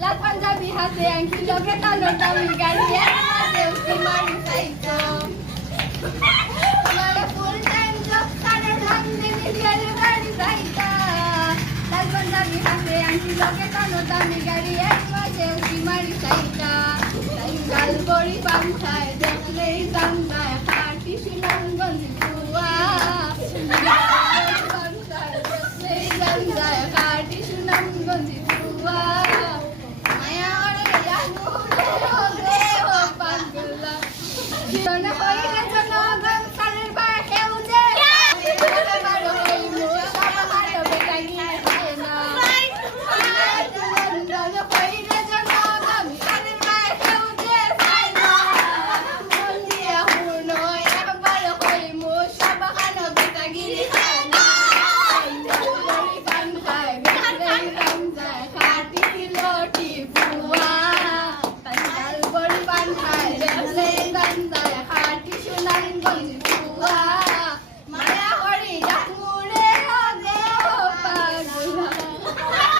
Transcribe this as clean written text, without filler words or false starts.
লাল পাঞ্জাবি হাতে আংটি লগে কালো দামি গাড়ি এর মাঝে উঠি মারি সাইকো মারা ফুল টাইম জব করে ঢং দিনি গেল গাড়ি সাইকো লাল পাঞ্জাবি হাতে আংটি লগে কালো দামি গাড়ি এর মাঝে উঠি মারি সাইকো সাইকেল বড়ি পান্থায় দেখলেই জানতায় পাটি শিলঙ্গন জুয়া পান্থায় দেখলেই জানতায়